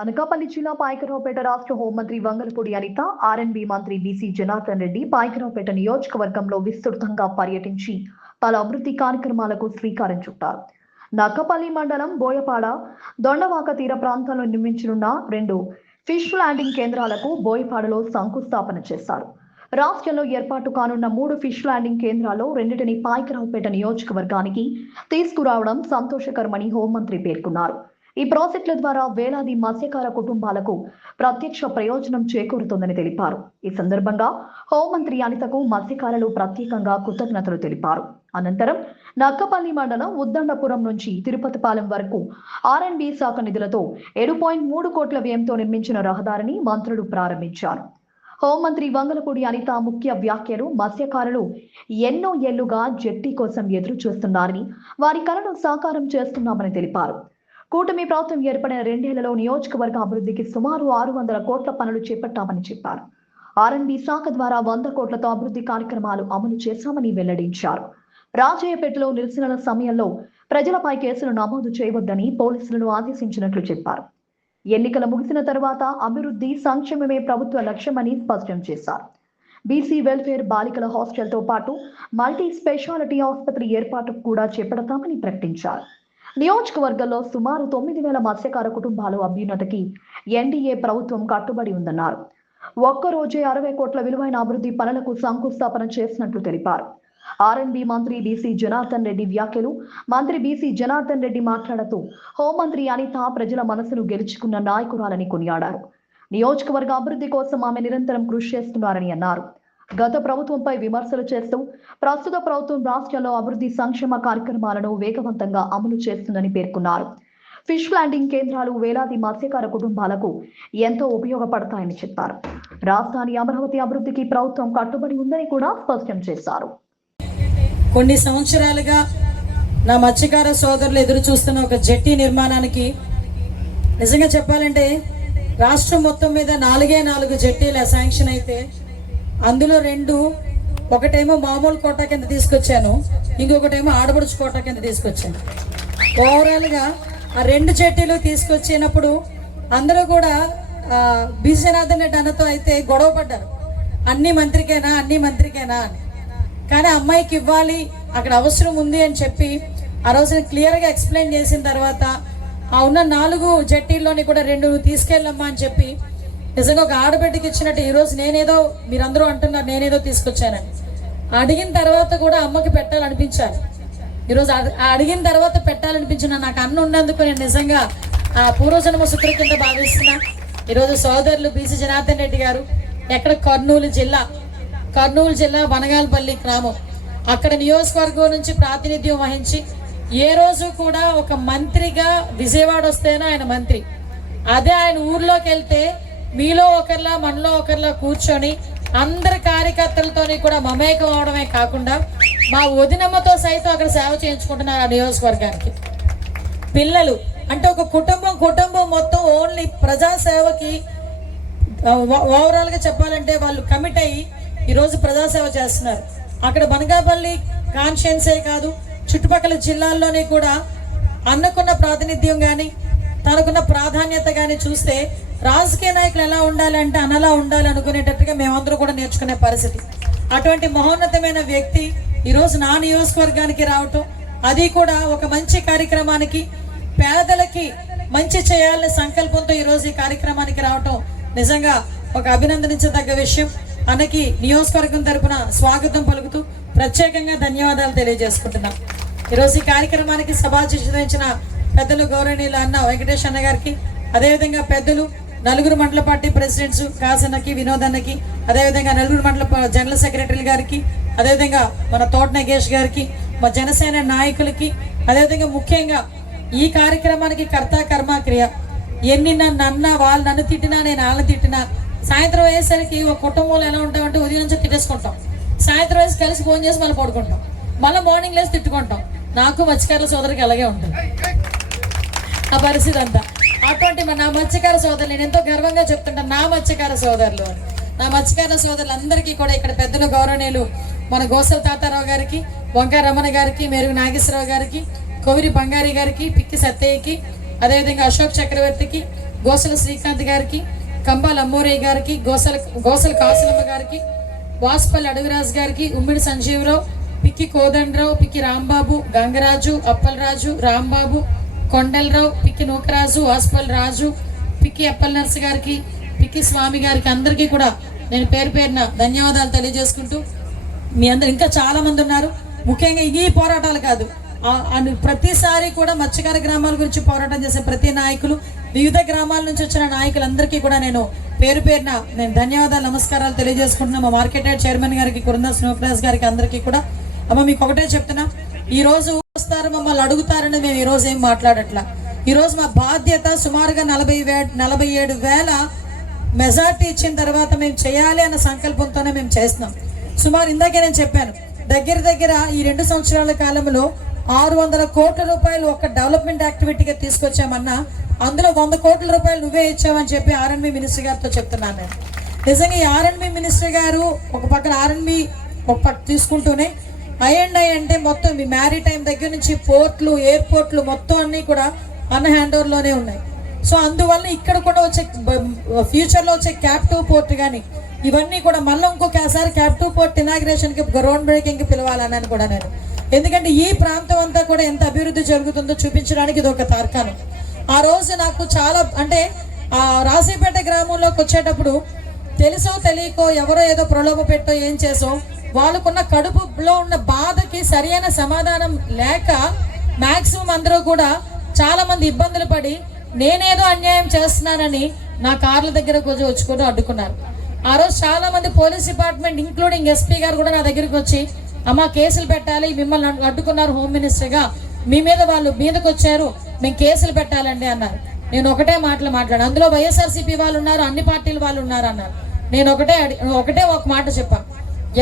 అనకాపల్లి జిల్లా పాయకరావుపేట రాష్ట్ర హోంమంత్రి వంగలపూడి అనిత, ఆర్ఎండ్బి మంత్రి బీసీ జనార్దన్ రెడ్డి పాయకరావుపేట నియోజకవర్గంలో విస్తృతంగా పర్యటించి పలు అభివృద్ధి కార్యక్రమాలకు శ్రీకారం చుట్టారు. నక్కపల్లి మండలం బోయపాడ, దొండవాక తీర ప్రాంతాల్లో నిర్మించనున్న 2 ఫిష్ ల్యాండింగ్ కేంద్రాలకు బోయపాడలో శంకుస్థాపన చేశారు. రాష్ట్రంలో ఏర్పాటు కానున్న 3 ఫిష్ ల్యాండింగ్ కేంద్రాల్లో 2టిని పాయకరావుపేట నియోజకవర్గానికి తీసుకురావడం సంతోషకరమని హోంమంత్రి పేర్కొన్నారు. ఈ ప్రాజెక్టుల ద్వారా వేలాది మత్స్యకార కుటుంబాలకు ప్రత్యక్ష ప్రయోజనం చేకూరుతోందని తెలిపారు. ఈ సందర్భంగా హోంమంత్రి అనితకు మత్స్యకారులు ప్రత్యేకంగా కృతజ్ఞతలు తెలిపారు. అనంతరం నక్కపల్లి మండలం ఉద్దండపురం నుంచి తిరుపతిపాలెం వరకు ఆర్ఎండ్బి శాఖ నిధులతో 7.3 కోట్ల వ్యయంతో నిర్మించిన రహదారిని మంత్రులు ప్రారంభించారు. హోంమంత్రి వంగలపూడి అనిత ముఖ్య వ్యాఖ్యలు: మత్స్యకారులు ఎన్నో ఏళ్లుగా జెట్టి కోసం ఎదురు చూస్తున్నారని, వారి కలను సాకారం చేస్తున్నామని తెలిపారు. కూటమి ప్రభుత్వం ఏర్పడిన 2 ఏళ్లలో నియోజకవర్గ అభివృద్ధికి సుమారు 600 కోట్ల పనులు చేపట్టామని చెప్పారు. ఆర్ఎండ్బి శాఖ ద్వారా 100 కోట్లతో అభివృద్ధి కార్యక్రమాలు అమలు చేశామని వెల్లడించారు. రాజయ్యపేటలో నిరసనల సమయంలో ప్రజలపై కేసులు నమోదు చేయవద్దని పోలీసులను ఆదేశించినట్లు చెప్పారు. ఎన్నికలు ముగిసిన తర్వాత అభివృద్ధి సంక్షేమమే ప్రభుత్వ లక్ష్యమని స్పష్టం చేశారు. బీసీ వెల్ఫేర్ బాలికల హాస్టల్తో పాటు మల్టీ స్పెషాలిటీ ఆసుపత్రి ఏర్పాటుకు కూడా చేపడతామని ప్రకటించారు. నియోజకవర్గంలో సుమారు 9,000 మత్స్యకార కుటుంబాలు అభ్యున్నతికి ఎన్డీఏ ప్రభుత్వం కట్టుబడి ఉందన్నారు. ఒక్కరోజే 60 కోట్ల విలువైన అభివృద్ధి పనులకు శంకుస్థాపన చేసినట్లు తెలిపారు. ఆర్ఎండ్బి మంత్రి బీసీ జనార్దన్ రెడ్డి వ్యాఖ్యలు: మంత్రి బీసీ జనార్దన్ రెడ్డి మాట్లాడుతూ హోంమంత్రి అనిత ప్రజల మనసును గెలుచుకున్న నాయకురాలని కొనియాడారు. నియోజకవర్గ అభివృద్ధి కోసం ఆమె నిరంతరం కృషి చేస్తున్నారని అన్నారు. గత ప్రభుత్వంపై విమర్శలు చేస్తూ ప్రస్తుత ప్రభుత్వం రాష్ట్రంలో అభివృద్ధి సంక్షేమ కార్యక్రమాలను వేగవంతంగా అమలు చేస్తుందని పేర్కొన్నారు. ఫిష్ ల్యాండింగ్ కేంద్రాలు వేలాది మత్స్యకార కుటుంబాలకు ఎంతో ఉపయోగపడతాయని చెప్పారు. రాజధాని అమరావతి అభివృద్ధికి ప్రభుత్వం కట్టుబడి ఉందని కూడా స్పష్టం చేశారు. కొన్ని సంవత్సరాలుగా నా మత్స్యకార సోదరులు ఎదురు చూస్తున్న ఒక జెట్టి నిర్మాణానికి నిజంగా చెప్పాలంటే రాష్ట్రం మొత్తం మీద 4 జెట్టీలు శాంక్షన్ అయితే అందులో 2 ఒకటేమో మామూలు కోటా కింద తీసుకొచ్చాను, ఇంకొకటేమో ఆడపడుచు కోటా కింద తీసుకొచ్చాను. ఓవరాల్గా ఆ 2 జెట్టీలు తీసుకొచ్చినప్పుడు అందరూ కూడా బీసీ జనార్దన్ రెడ్డి అన్నతో అయితే గొడవ పడ్డారు, అన్ని మంత్రికేనా అని. కానీ అమ్మాయికి ఇవ్వాలి, అక్కడ అవసరం ఉంది అని చెప్పి ఆ రోజున క్లియర్గా ఎక్స్ప్లెయిన్ చేసిన తర్వాత ఆ ఉన్న 4 జెట్టీల్లోని కూడా 2 తీసుకెళ్ళమ్మా అని చెప్పి నిజంగా ఒక ఆడబిడ్డకి ఇచ్చినట్టు ఈరోజు నేనేదో, మీరందరూ అంటున్నారు నేనేదో తీసుకొచ్చానని, అడిగిన తర్వాత కూడా అమ్మకి పెట్టాలనిపించాలి. ఈరోజు అడిగిన తర్వాత పెట్టాలనిపించిన నాకు అన్న ఉన్నందుకు నేను నిజంగా ఆ పూర్వజన్మ సుకృతి కింద భావిస్తున్నా. ఈరోజు సోదరులు బీసీ జనార్దన్ రెడ్డి గారు ఎక్కడ కర్నూలు జిల్లా బనగాలపల్లి గ్రామం, అక్కడ నియోజకవర్గం నుంచి ప్రాతినిధ్యం వహించి ఏ రోజు కూడా ఒక మంత్రిగా విజయవాడ వస్తేనే ఆయన మంత్రి, అదే ఆయన ఊర్లోకి వెళ్తే మీలో ఒకరిలా మనలో ఒకరిలా కూర్చొని అందరి కార్యకర్తలతోని కూడా మమేకం అవడమే కాకుండా మా వదినమ్మతో సైతం అక్కడ సేవ చేయించుకుంటున్నారు. ఆ నియోజకవర్గానికి పిల్లలు అంటే ఒక కుటుంబం మొత్తం ఓన్లీ ప్రజాసేవకి ఓవరాల్గా చెప్పాలంటే వాళ్ళు కమిట్ అయ్యి ఈరోజు ప్రజాసేవ చేస్తున్నారు. అక్కడ బనగాపల్లి కాన్స్టిట్యున్సీ కాదు, చుట్టుపక్కల జిల్లాల్లోని కూడా అన్నకున్న ప్రాతినిధ్యం కానీ తనకున్న ప్రాధాన్యత కానీ చూస్తే రాజకీయ నాయకులు ఎలా ఉండాలంటే అన్నలా ఉండాలి అనుకునేటట్టుగా మేమందరూ కూడా నేర్చుకునే పరిస్థితి. అటువంటి మహోన్నతమైన వ్యక్తి ఈరోజు నా నియోజకవర్గానికి రావటం, అది కూడా ఒక మంచి కార్యక్రమానికి, పేదలకి మంచి చేయాలనే సంకల్పంతో ఈరోజు ఈ కార్యక్రమానికి రావటం నిజంగా ఒక అభినందించదగ్గ విషయం. అన్నకి నియోజకవర్గం తరపున స్వాగతం పలుకుతూ ప్రత్యేకంగా ధన్యవాదాలు తెలియజేసుకుంటున్నాం. ఈరోజు ఈ కార్యక్రమానికి సభాధ్యక్షత పెద్దలు గౌరవనీయులు అన్న వెంకటేష్ అన్న గారికి, అదేవిధంగా పెద్దలు 4 మండల పార్టీ ప్రెసిడెంట్స్ కాసన్నకి, వినోద్ అన్నకి, అదేవిధంగా 4 మండల జనరల్ సెక్రటరీ గారికి, అదేవిధంగా మన తోట నగేష్ గారికి, మా జనసేన నాయకులకి, అదేవిధంగా ముఖ్యంగా ఈ కార్యక్రమానికి కర్త కర్మ క్రియ, ఎన్ని వాళ్ళు నన్ను తిట్టినా నేను వాళ్ళని తిట్టినా, సాయంత్రం అయ్యేసరికి ఒక కుటుంబంలో ఎలా ఉంటామంటే ఉదయం నుంచి తిట్టేసుకుంటాం, సాయంత్రం వేసి కలిసి ఫోన్ చేసి మళ్ళీ పడుకుంటాం, మళ్ళీ మార్నింగ్ లేసి తిట్టుకుంటాం. నాకు మత్స్యకారుల సోదరికి అలాగే ఉంటుంది ఆ పరిస్థితి అంతా. అటువంటి నా మత్స్యకార సోదరులు నేను ఎంతో గర్వంగా చెప్తుంటాను, నా మత్స్యకార సోదరులు అందరికీ కూడా ఇక్కడ పెద్దలు గౌరవనీయులు మన గోసల తాతారావు గారికి, వంకాయ రమణ గారికి, మెరుగు నాగేశ్వరరావు గారికి, కొవిరి బంగారి గారికి, పిక్కి సత్తయ్యకి, అదేవిధంగా అశోక్ చక్రవర్తికి, గోసల శ్రీకాంత్ గారికి, కంబాల అమ్మోరయ్య గారికి, గోసల కాసులమ్మ గారికి, వాసుపల్లి అడుగురాజు గారికి, ఉమ్మిడి సంజీవరావు, పిక్కి కోదండరావు, పిక్కి రాంబాబు, గంగరాజు, అప్పలరాజు, రాంబాబు, కొండలరావు, పిక్కి నూకరాజు, వాసుపల్లి రాజు, పిక్కి అప్పల నర్సు గారికి, పిక్కి స్వామి గారికి అందరికీ కూడా నేను పేరు పేరున ధన్యవాదాలు తెలియజేసుకుంటూ, మీ అందరు ఇంకా చాలా మంది ఉన్నారు. ముఖ్యంగా ఈ పోరాటాలు కాదు, ప్రతిసారి కూడా మత్స్యకార గ్రామాల గురించి పోరాటం చేసే ప్రతి నాయకులు, వివిధ గ్రామాల నుంచి వచ్చిన నాయకులందరికీ కూడా నేను పేరు పేరున నేను ధన్యవాదాలు నమస్కారాలు తెలియజేసుకుంటున్నా. మా మార్కెట్ యార్డ్ చైర్మన్ గారికి, కురందాస్ నూకరాజ్ గారికి అందరికీ కూడా. అమ్మ మీకు ఒకటే చెప్తున్నా, ఈ రోజు వస్తారు మమ్మల్ని అడుగుతారని మేము ఈరోజు ఏం మాట్లాడట్లా. ఈరోజు మా బాధ్యత సుమారుగా 47,000 మెజార్టీ ఇచ్చిన తర్వాత మేము చేయాలి అన్న సంకల్పంతోనే మేము చేస్తున్నాం. సుమారు ఇందాకే నేను చెప్పాను, దగ్గర ఈ 2 సంవత్సరాల కాలంలో 600 కోట్ల రూపాయలు ఒక డెవలప్మెంట్ యాక్టివిటీగా తీసుకొచ్చామన్నా అందులో 100 కోట్ల రూపాయలు నువ్వే ఇచ్చావని చెప్పి ఆర్ఎన్బి మినిస్టర్ గారితో చెప్తున్నాను నేను. నిజంగా ఈ ఆర్ఎన్బి మినిస్టర్ గారు ఒక పక్కన ఆర్ఎన్బి ఒక పక్క తీసుకుంటూనే ఐ అంటే మొత్తం మీ మ్యారిటైమ్ దగ్గర నుంచి పోర్ట్లు, ఎయిర్పోర్ట్లు మొత్తం అన్నీ కూడా అన్న హ్యాండ్ ఓవర్లోనే ఉన్నాయి. సో అందువల్ల ఇక్కడ కూడా వచ్చే ఫ్యూచర్లో వచ్చే క్యాప్టివ్ పోర్ట్ కానీ ఇవన్నీ కూడా మళ్ళీ ఇంకొకసారి క్యాప్టివ్ పోర్ట్ ఇనాగ్రేషన్కి, గ్రౌండ్ బ్రేకింగ్కి పిలవాలన్నాను కూడా నేను. ఎందుకంటే ఈ ప్రాంతం అంతా కూడా ఎంత అభివృద్ధి జరుగుతుందో చూపించడానికి ఇది ఒక తార్కాణం. ఆ రోజు నాకు చాలా అంటే ఆ రాజీపేట గ్రామంలోకి వచ్చేటప్పుడు తెలుసో తెలియకో ఎవరో ఏదో ప్రలోభ పెట్టో ఏం చేసో వాళ్ళకున్న కడుపులో ఉన్న బాధకి సరైన సమాధానం లేక మ్యాక్సిమం అందరూ కూడా చాలా మంది ఇబ్బందులు పడి నేనేదో అన్యాయం చేస్తున్నానని నా కార్ల దగ్గరకు వచ్చుకొని అడ్డుకున్నారు. ఆ రోజు చాలా మంది పోలీస్ డిపార్ట్మెంట్ ఇంక్లూడింగ్ ఎస్పీ గారు కూడా నా దగ్గరికి వచ్చి అమ్మ కేసులు పెట్టాలి, మిమ్మల్ని అడ్డుకున్నారు హోమ్ మినిస్టర్గా, మీ మీద వాళ్ళు మీదకి వచ్చారు, మేము కేసులు పెట్టాలండి అన్నారు. నేను ఒకటే మాట్లాడాను, అందులో వైఎస్ఆర్సీపీ వాళ్ళు ఉన్నారు, అన్ని పార్టీల వాళ్ళు ఉన్నారు అన్నారు. నేను ఒకటే ఒక మాట చెప్పాను,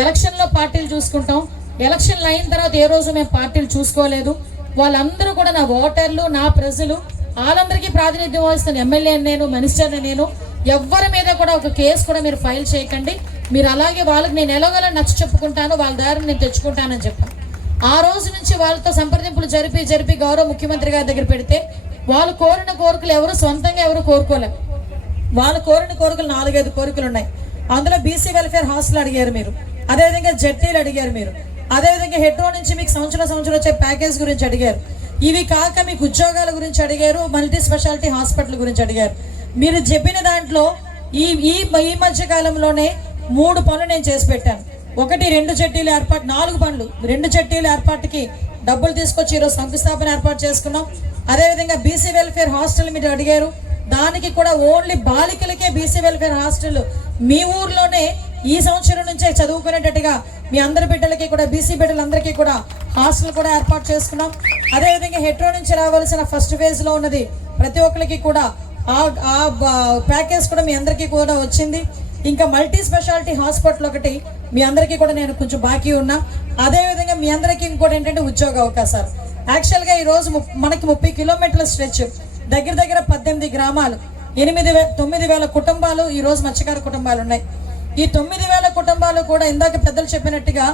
ఎలక్షన్లో పార్టీలు చూసుకుంటాం, ఎలక్షన్లు అయిన తర్వాత ఏ రోజు మేము పార్టీలు చూసుకోలేదు. వాళ్ళందరూ కూడా నా ఓటర్లు, నా ప్రజలు, వాళ్ళందరికీ ప్రాతినిధ్యం వహిస్తాను. ఎమ్మెల్యే నేను, మినిస్టర్ని నేను, ఎవరి మీద కూడా ఒక కేసు కూడా మీరు ఫైల్ చేయకండి, మీరు అలాగే వాళ్ళకి నేను ఎలాగోలా నచ్చ చెప్పుకుంటాను, వాళ్ళ దారి నేను తెచ్చుకుంటానని చెప్పాను. ఆ రోజు నుంచి వాళ్ళతో సంప్రదింపులు జరిపి గౌరవ ముఖ్యమంత్రి గారి దగ్గర పెడితే వాళ్ళు కోరిన కోరికలు ఎవరు సొంతంగా ఎవరు కోరుకోలేరు. వాళ్ళు కోరిన కోరికలు 4-5 కోరికలు ఉన్నాయి. అందులో బీసీ వెల్ఫేర్ హాస్టల్ అడిగారు మీరు, అదేవిధంగా జెట్టీలు అడిగారు మీరు, అదేవిధంగా హెడ్రో నుంచి మీకు సంవత్సరం వచ్చే ప్యాకేజ్ గురించి అడిగారు. ఇవి కాక మీకు ఉద్యోగాల గురించి అడిగారు, మల్టీ స్పెషాలిటీ హాస్పిటల్ గురించి అడిగారు. మీరు చెప్పిన దాంట్లో ఈ మధ్య కాలంలోనే 3 పనులు నేను చేసి పెట్టాను. ఒకటి 2 జెట్టీలు ఏర్పాటు, 4 పనులు, 2 జెట్టీలు ఏర్పాటుకి డబ్బులు తీసుకొచ్చి ఈరోజు శంకుస్థాపన ఏర్పాటు చేసుకున్నాం. అదేవిధంగా బీసీ వెల్ఫేర్ హాస్టల్ మీరు అడిగారు, దానికి కూడా ఓన్లీ బాలికలకే బీసీ వెల్ఫేర్ హాస్టల్ మీ ఊర్లోనే ఈ సంవత్సరం నుంచే చదువుకునేటట్టుగా మీ అందరి బిడ్డలకి కూడా, బీసీ బిడ్డలందరికీ కూడా హాస్టల్ కూడా ఏర్పాటు చేసుకున్నాం. అదేవిధంగా హెట్రో నుంచి రావాల్సిన ఫస్ట్ ఫేజ్లో ఉన్నది ప్రతి ఒక్కరికి కూడా ఆ ప్యాకేజ్ కూడా మీ అందరికీ కూడా వచ్చింది. ఇంకా మల్టీ స్పెషాలిటీ హాస్పిటల్ ఒకటి మీ అందరికీ కూడా నేను కొంచెం బాకీ ఉన్నా. అదేవిధంగా మీ అందరికీ ఇంకోటి ఏంటంటే ఉద్యోగ అవకాశాలు. యాక్చువల్గా ఈరోజు మనకి 30 కిలోమీటర్ల స్ట్రెచ్, దగ్గర 18 గ్రామాలు, 9,000 కుటుంబాలు ఈరోజు మత్స్యకార కుటుంబాలు ఉన్నాయి. ఈ 9,000 కుటుంబాలు కూడా ఇందాక పెద్దలు చెప్పినట్టుగా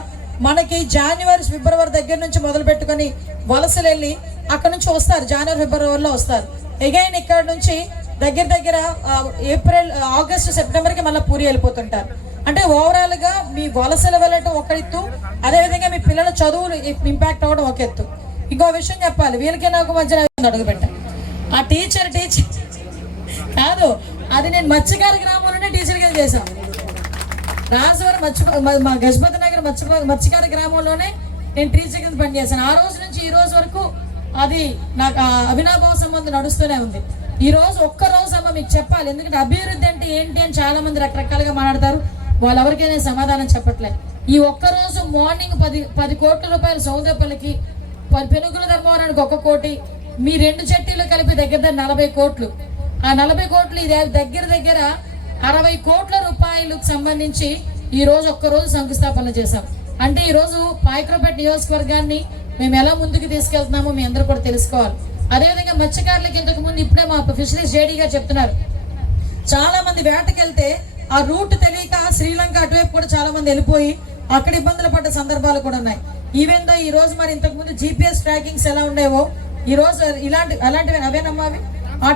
మనకి జనవరి, ఫిబ్రవరి దగ్గర నుంచి మొదలు పెట్టుకొని వలసలు వెళ్ళి అక్కడ నుంచి వస్తారు, జనవరి, ఫిబ్రవరిలో వస్తారు. అగైన్ ఇక్కడ నుంచి దగ్గర ఏప్రిల్, ఆగస్టు, సెప్టెంబర్కి మళ్ళీ పూరి వెళ్ళిపోతుంటారు. అంటే ఓవరాల్గా మీ వలసలు వెళ్ళటం ఒక ఎత్తు, అదేవిధంగా మీ పిల్లల చదువులు ఇంపాక్ట్ అవ్వడం ఒక ఎత్తు. ఇంకో విషయం చెప్పాలి, వీళ్ళకి నాకు మధ్యన అడుగుపెట్టాను. ఆ టీచర్ కాదు, అది నేను మత్స్యకార గ్రామంలోనే టీచర్గా చేశాను. రాజవరం మా గజపతి నగర్ మత్స్యకార గ్రామంలోనే నేను టీచర్ కింద పనిచేశాను. ఆ రోజు నుంచి ఈ రోజు వరకు అది నాకు అవినాభావ సంబంధం నడుస్తూనే ఉంది. ఈ రోజు ఒక్కరోజు అమ్మ మీకు చెప్పాలి, ఎందుకంటే అభివృద్ధి అంటే ఏంటి అని చాలా మంది రకరకాలుగా మాట్లాడతారు, వాళ్ళెవరికీ నేను సమాధానం చెప్పట్లేదు. ఈ ఒక్కరోజు మార్నింగ్ 10 కోట్ల రూపాయలు సౌదపల్లికి, పెనుగుల ధర్మవరానికి 1 కోటి, మీ 2 జెట్టీలు కలిపి దగ్గర 40 కోట్లు. ఆ 40 కోట్లు ఇది దగ్గర 60 కోట్ల రూపాయలకు సంబంధించి ఈ రోజు ఒక్కరోజు శంకుస్థాపన చేశాం. అంటే ఈ రోజు పాయకరావుపేట నియోజకవర్గాన్ని మేము ఎలా ముందుకు తీసుకెళ్తున్నామో మీ అందరూ కూడా తెలుసుకోవాలి. అదేవిధంగా మత్స్యకారులకి ఇంతకు ముందు ఇప్పుడే మా ఫిషరీస్ జేడీ గారు చెప్తున్నారు, చాలా మంది వేటకెళ్తే ఆ రూట్ తెలియక శ్రీలంక అటువైపు కూడా చాలా మంది వెళ్ళిపోయి అక్కడ ఇబ్బందులు పడ్డ సందర్భాలు కూడా ఉన్నాయి. ఈవెందో ఈ రోజు మరి ఇంతకు ముందు GPS ట్రాకింగ్స్ ఎలా ఉండేవో ఈ రోజు అలాంటివి అవేనమ్మా, అవి ఆ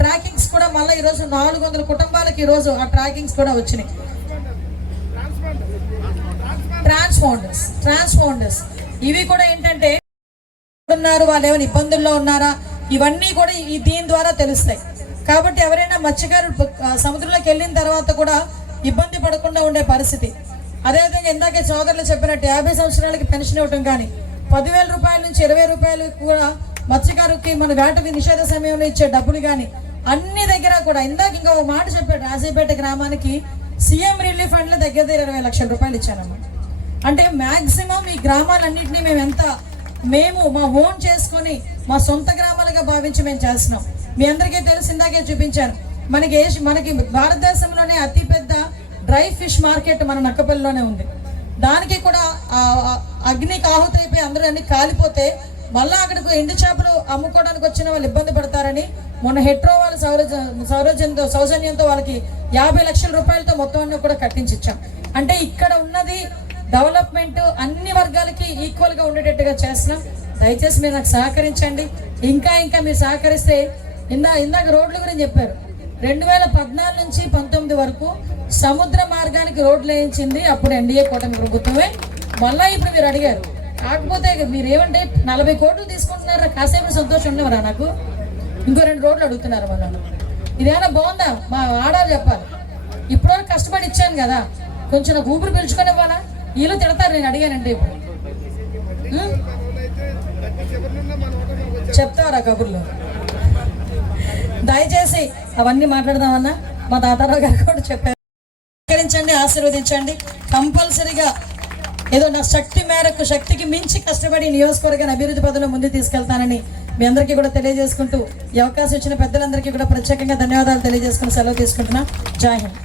ట్రాకింగ్స్ కూడా మళ్ళీ ఈరోజు 400 కుటుంబాలకు ఈరోజు ఆ ట్రాకింగ్స్ కూడా వచ్చినాయి. ట్రాన్స్ఫౌండర్స్ ఇవి కూడా ఏంటంటే ఉన్నారు, వాళ్ళు ఏమైనా ఇబ్బందుల్లో ఉన్నారా, ఇవన్నీ కూడా దీని ద్వారా తెలుస్తాయి. కాబట్టి ఎవరైనా మత్స్యకారులు సముద్రంలోకి వెళ్ళిన తర్వాత కూడా ఇబ్బంది పడకుండా ఉండే పరిస్థితి. అదేవిధంగా ఇందాకే సోదరులు చెప్పినట్టు 50 సంవత్సరాలకి పెన్షన్ ఇవ్వటం కానీ, 10,000 రూపాయల నుంచి 20 రూపాయలు కూడా మత్స్యకారుకి మన వేట నిషేధ సమయంలో ఇచ్చే డబ్బులు కానీ అన్ని దగ్గర కూడా. ఇందాక ఇంకా ఒక మాట చెప్పాడు, రాజీపేట గ్రామానికి సీఎం రిలీఫ్ ఫండ్ లో దగ్గర 20 లక్షల రూపాయలు ఇచ్చానన్నమాట. అంటే మాక్సిమం ఈ గ్రామాలన్నింటినీ మేము మా ఓన్ చేసుకొని మా సొంత గ్రామాలుగా భావించి మేము చేస్తున్నాం. మీ అందరికీ తెలిసి ఇందాకే చూపించాను, మనకి భారతదేశంలోనే అతిపెద్ద డ్రై ఫిష్ మార్కెట్ మన నక్కపల్లిలోనే ఉంది. దానికి కూడా అగ్నికి ఆహుతైపోయి అందరూ అన్ని కాలిపోతే మళ్ళీ అక్కడికి ఎండు చేపలు అమ్ముకోవడానికి వచ్చిన వాళ్ళు ఇబ్బంది పడతారని మొన్న హెట్రో వాళ్ళ సౌజన్యంతో వాళ్ళకి 50 లక్షల రూపాయలతో మొత్తం అన్ని కూడా కట్టించిచ్చాం. అంటే ఇక్కడ ఉన్నది డెవలప్మెంట్ అన్ని వర్గాలకి ఈక్వల్ గా ఉండేటట్టుగా చేస్తున్నాం. దయచేసి మీరు నాకు సహకరించండి. ఇంకా మీరు సహకరిస్తే ఇందాక రోడ్ల గురించి చెప్పారు. 2014 నుంచి 19 వరకు సముద్ర మార్గానికి రోడ్లు వేయించింది అప్పుడు ఎన్డీఏ కూటమి ప్రభుత్వమే. మళ్ళా ఇప్పుడు మీరు అడిగారు, కాకపోతే మీరు ఏమంటే 40 కోట్లు తీసుకుంటున్నారా, కాసేపు సంతోషం ఉండవరా, నాకు ఇంకో 2 రోడ్లు అడుగుతున్నారు. మళ్ళీ ఇదేమైనా బాగుందా? మా ఆడాలు చెప్పాలి. ఇప్పుడు కష్టపడి ఇచ్చాను కదా, కొంచెం నాకు ఊపిరి పీల్చుకొని ఇవ్వాలా? వీళ్ళు తిడతారు నేను అడిగానంటే. ఇప్పుడు చెప్తారా కబుర్లు? దయచేసి అవన్నీ మాట్లాడదామన్నా మా తాతారావు గారు కూడా చెప్పారు. సహకరించండి, ఆశీర్వదించండి. కంపల్సరీగా ఏదో నా శక్తి మేరకు, శక్తికి మించి కష్టపడి నియోజకవర్గాన్ని అభివృద్ధి పదంలో ముందుకు తీసుకెళ్తానని మీ అందరికీ కూడా తెలియజేసుకుంటూ, ఈ అవకాశం ఇచ్చిన పెద్దలందరికీ కూడా ప్రత్యేకంగా ధన్యవాదాలు తెలియజేసుకుని సెలవు తీసుకుంటున్నా. జై హింద్.